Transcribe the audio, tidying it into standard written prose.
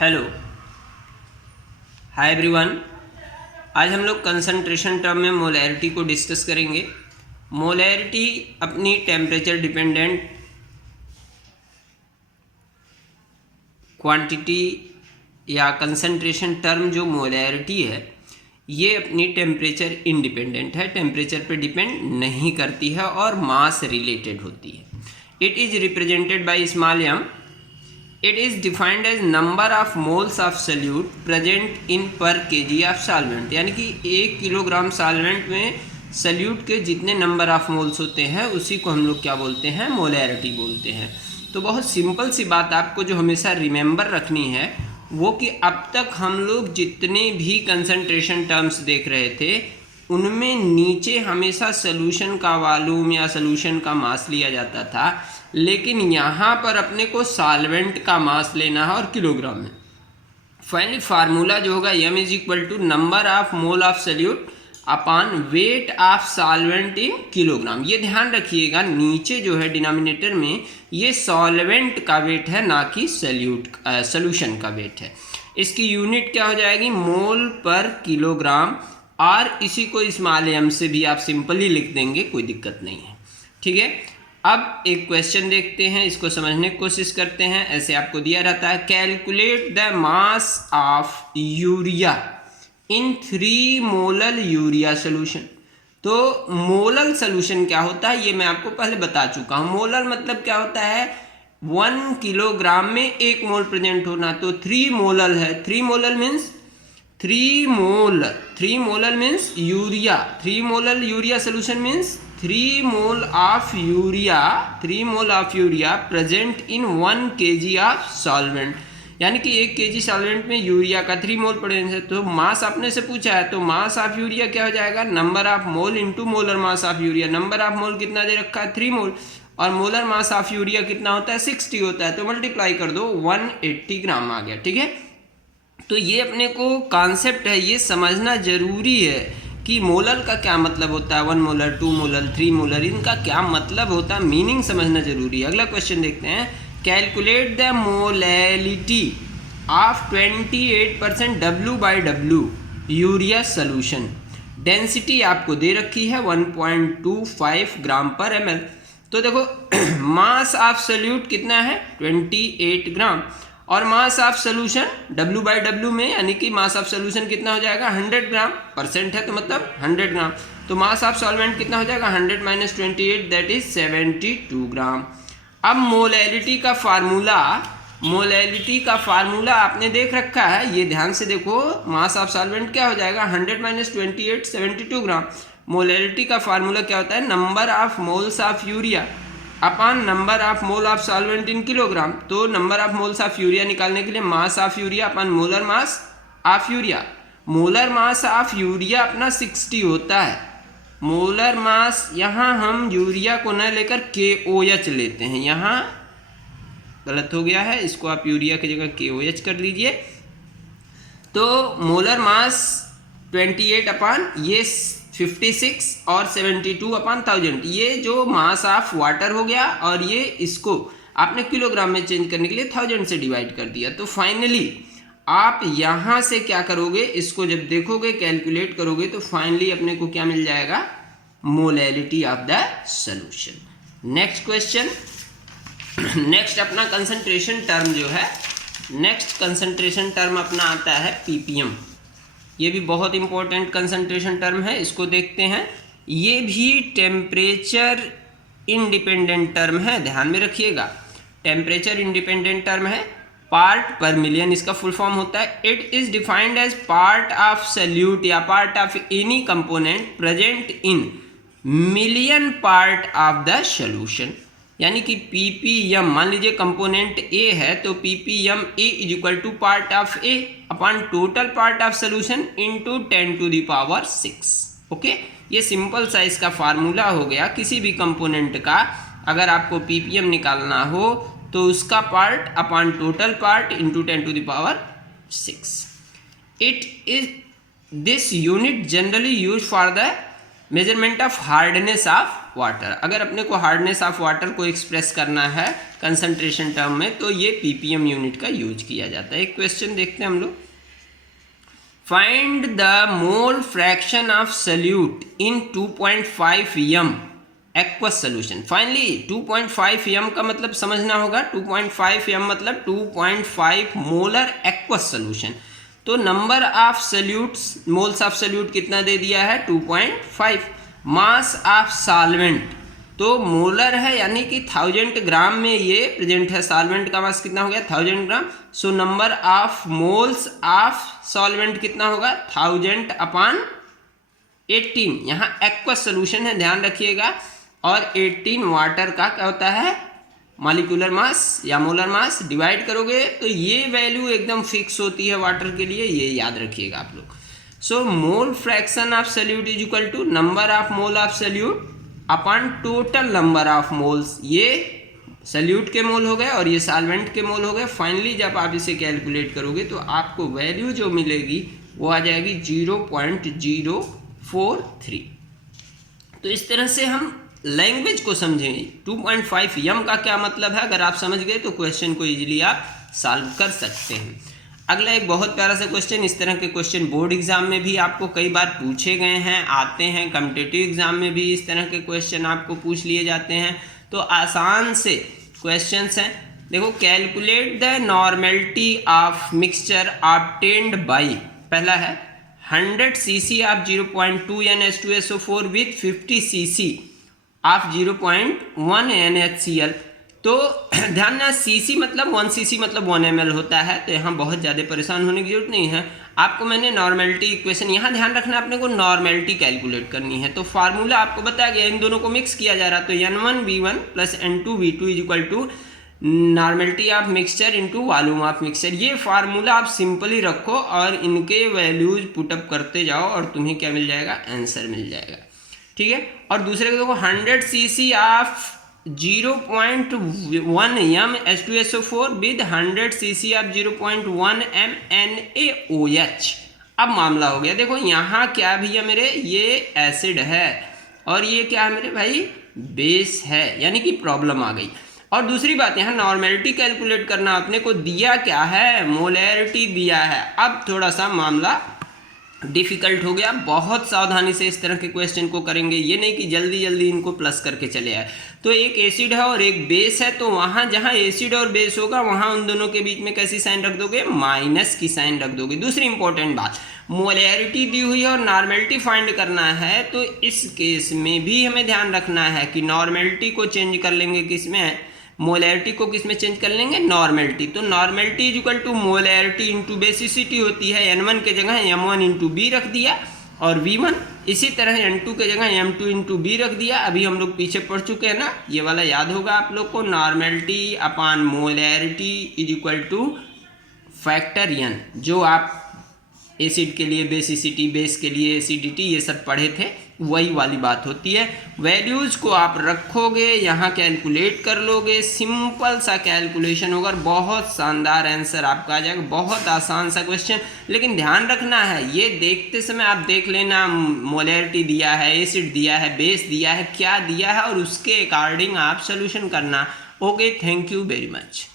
Hello, hi everyone. आज हम लोग कंसंट्रेशन टर्म में मोलैरिटी को डिस्कस करेंगे। मोलैरिटी अपनी टेम्परेचर डिपेंडेंट क्वांटिटी या कंसंट्रेशन टर्म जो मोलैरिटी है ये अपनी टेम्परेचर इंडिपेंडेंट है, टेम्परेचर पे डिपेंड नहीं करती है और मास रिलेटेड होती है। It is represented by small m. It is defined as number of moles of solute present in per kg of solvent, यानी कि 1 किलोग्राम सॉल्वेंट में सल्यूट के जितने नंबर ऑफ मोल्स होते हैं उसी को हम लोग क्या बोलते हैं, मोलैरिटी बोलते हैं। तो बहुत सिंपल सी बात आपको जो हमेशा रिमेंबर रखनी है वो कि अब तक हम लोग जितने भी कंसंट्रेशन टर्म्स देख रहे थे उनमें नीचे हमेशा सोल्यूशन का वॉल्यूम या सोल्यूशन का मास लिया जाता था, लेकिन यहाँ पर अपने को सॉल्वेंट का मास लेना है और किलोग्राम में। फाइनली फार्मूला जो होगा m is equal to number of mole of solute upon weight of solvent in kilogram. ये ध्यान रखिएगा, नीचे जो है डिनोमिनेटर में ये सॉल्वेंट का वेट है ना कि सोल्यूशन का वेट है। इसकी यूनिट क्या हो जाएगी, मोल पर किलोग्राम, और इसी को स्मॉल m से भी आप सिंपली लिख देंगे, कोई दिक्कत नहीं है। ठीक है, अब एक क्वेश्चन देखते हैं, इसको समझने की कोशिश करते हैं। ऐसे आपको दिया रहता है, calculate the mass of urea in 3 molal urea solution. तो मोलल सोल्यूशन क्या होता है ये मैं आपको पहले बता चुका हूँ। मोलल मतलब क्या होता है, 1 किलोग्राम में 1 मोल प्रेजेंट होना। तो 3 मोलल है, 3 molal means 3 molal means urea, 3 molal urea solution means 3 mole of urea present in 1 kg of solvent, यानी कि 1 kg सॉल्वेंट में यूरिया का 3 मोल प्रेजेंट है। तो मास आपने से पूछा है, तो मास ऑफ यूरिया क्या हो जाएगा, number of mole into molar mass of urea. Number of मोल कितना दे रखा है, 3 मोल, और मोलर मास ऑफ यूरिया कितना होता है, 60 होता है। तो मल्टीप्लाई कर दो, 180 ग्राम आ गया। ठीक है, तो ये अपने को कॉन्सेप्ट है, ये समझना जरूरी है कि मोलर का क्या मतलब होता है, 1 मोलर, 2 मोलर, 3 मोलर, इनका क्या मतलब होता है, मीनिंग समझना जरूरी है। अगला क्वेश्चन देखते हैं, calculate the molality of 28% W/W urea solution. Density आपको दे रखी है 1.25 ग्राम पर ml। तो देखो मास ऑफ सोल्यूट कितना है, 28 ग्राम, और मास ऑफ सोल्यूशन W/W में, यानी कि मास ऑफ सोल्यूशन कितना हो जाएगा, 100 ग्राम, परसेंट है तो मतलब 100 ग्राम। तो मास ऑफ सॉल्वेंट कितना हो जाएगा, 100 - 28 दैट इज 72 ग्राम। अब मोलैलिटी का फार्मूला आपने देख रखा है, ये ध्यान से देखो, मास ऑफ सॉल्वेंट क्या हो जाएगा, 100 - 28 72 ग्राम। मोलैलिटी का फार्मूला क्या होता है, number of moles of urea upon number of mole of solvent in kilogram. तो number of moles of urea निकालने के लिए mass of urea upon molar mass of urea. Molar mass of urea अपना 60 होता है। मोलर मास, यहाँ हम urea को न लेकर KOH लेते हैं, यहाँ गलत हो गया है, इसको आप यूरिया की जगह KOH कर लीजिए। तो मोलर मास 28 अपॉन ये 56 और 72 अपॉन 1000, ये जो मास ऑफ वाटर हो गया, और ये इसको आपने किलोग्राम में चेंज करने के लिए 1000 से डिवाइड कर दिया। तो फाइनली आप यहाँ से क्या करोगे, इसको जब देखोगे, कैलकुलेट करोगे, तो फाइनली अपने को क्या मिल जाएगा, molality of the solution. Next question, next अपना कंसंट्रेशन टर्म जो है, नेक्स्ट कंसंट्रेशन टर्म अपना आता है ppm। ये भी बहुत इंपॉर्टेंट कंसंट्रेशन टर्म है, इसको देखते हैं। ये भी टेम्परेचर इंडिपेंडेंट टर्म है, ध्यान में रखिएगा, टेम्परेचर इंडिपेंडेंट टर्म है। पार्ट पर मिलियन इसका फुल फॉर्म होता है। It is defined as part of solute या part of any component present in million part of the solution, यानी कि ppm, मान लीजिए कंपोनेंट A है, तो ppm A is equal to part of A upon total part of solution into 10⁶। Okay, ये simple सा इसका फार्मूला हो गया। किसी भी कंपोनेंट का अगर आपको ppm निकालना हो तो उसका part upon total part into 10⁶। It is this unit generally use for the measurement of hardness of water. अगर अपने को हार्डनेस ऑफ वाटर को एक्सप्रेस करना है कंसंट्रेशन टर्म में तो ये ppm यूनिट का यूज किया जाता है। एक क्वेश्चन देखते हैं हम लोग। Find the mole fraction of salute in 2.5 m aqueous solution. Finally 2.5 m का मतलब समझना होगा, 2.5 m मतलब 2.5 मोलर एक्वस सोल्यूशन। तो number of salutes, moles of solute कितना दे दिया है 2.5। मास ऑफ सॉल्वेंट तो मोलर है यानी कि 1000 ग्राम में ये प्रेजेंट है। सॉल्वेंट का मास कितना हो गया 1000 gram. So number of moles of solvent कितना होगा 1000 अपॉन 18। यहाँ एक्वस सोल्यूशन है, ध्यान रखिएगा। और 18 वाटर का क्या होता है मॉलिक्यूलर मास या मोलर मास, डिवाइड करोगे तो ये वैल्यू एकदम फिक्स होती है वाटर के लिए, ये याद रखिएगा आप लोग। So mole fraction of solute is equal to number of mole of solute upon total number of moles. ये सल्यूट के मोल हो गए और ये सॉल्वेंट के मोल हो गए। फाइनली जब आप इसे कैलकुलेट करोगे तो आपको वैल्यू जो मिलेगी वो आ जाएगी 0.043। तो इस तरह से हम लैंग्वेज को समझेंगे। 2.5 m का क्या मतलब है, अगर आप समझ गए तो क्वेश्चन को इजीली आप सॉल्व कर सकते हैं। अगला एक बहुत प्यारा सा क्वेश्चन, इस तरह के क्वेश्चन बोर्ड एग्जाम में भी आपको कई बार पूछे गए हैं, आते हैं। कॉम्पिटिटिव एग्जाम में भी इस तरह के क्वेश्चन आपको पूछ लिए जाते हैं। तो आसान से क्वेश्चंस हैं, देखो। Calculate the normality of mixture obtained by, पहला है 100 cc of 0.2 NH2SO4 with 50 cc of 0.1 NaCl। तो ध्यान ना, cc मतलब 1 cc मतलब 1 ml होता है। तो यहाँ बहुत ज़्यादा परेशान होने की जरूरत नहीं है। आपको मैंने नॉर्मेलिटी इक्वेशन, यहाँ ध्यान रखना अपने को नॉर्मेलिटी कैलकुलेट करनी है। तो फार्मूला आपको बताया गया, इन दोनों को मिक्स किया जा रहा। तो N1V1 plus N2V2 is equal to normality of mixture into volume of mixture. ये फार्मूला आप सिंपली रखो और इनके वैल्यूज पुटअप करते जाओ और तुम्हें क्या मिल जाएगा, आंसर मिल जाएगा। ठीक है। और दूसरे को देखो 100 cc of 0.1 m H2SO4 with 100 cc of 0.1 m NaOH। अब मामला हो गया, देखो यहाँ क्या भैया मेरे, ये एसिड है और ये क्या है मेरे भाई, बेस है, यानी कि प्रॉब्लम आ गई। और दूसरी बात, यहाँ नॉर्मेलिटी कैलकुलेट करना अपने को दिया क्या है, मोलैरिटी दिया है। अब थोड़ा सा मामला डिफिकल्ट हो गया। बहुत सावधानी से इस तरह के क्वेश्चन को करेंगे, ये नहीं कि जल्दी जल्दी इनको प्लस करके चले आए। तो एक एसिड है और एक बेस है, तो वहाँ जहाँ एसिड और बेस होगा वहाँ उन दोनों के बीच में कैसी साइन रख दोगे, माइनस की साइन रख दोगे। दूसरी इंपॉर्टेंट बात, मोलैरिटी दी हुई है और नॉर्मेलिटी फाइंड करना है, तो इस केस में भी हमें ध्यान रखना है कि नॉर्मेलिटी को चेंज कर लेंगे किसमें, मोलैरिटी को किस में चेंज कर लेंगे, नॉर्मेलिटी। तो normality is equal to molarity into basicity होती है। N1 के जगह M1 इंटू बी रख दिया और V1 इसी तरह N2 के जगह M2 इंटू बी रख दिया। अभी हम लोग पीछे पढ़ चुके हैं ना, ये वाला याद होगा आप लोग को। Normality upon molarity is equal two factor N, जो आप एसिड के लिए बेसिसिटी, बेस के लिए एसिडिटी, ये सब पढ़े थे, वही वाली बात होती है। वैल्यूज़ को आप रखोगे, यहाँ कैलकुलेट कर लोगे, सिंपल सा कैलकुलेशन होगा, बहुत शानदार आंसर आपका आ जाएगा। बहुत आसान सा क्वेश्चन, लेकिन ध्यान रखना है, ये देखते समय आप देख लेना मोलैरिटी दिया है, एसिड दिया है, बेस दिया है, क्या दिया है, और उसके अकॉर्डिंग आप सोल्यूशन करना। Okay, thank you very much.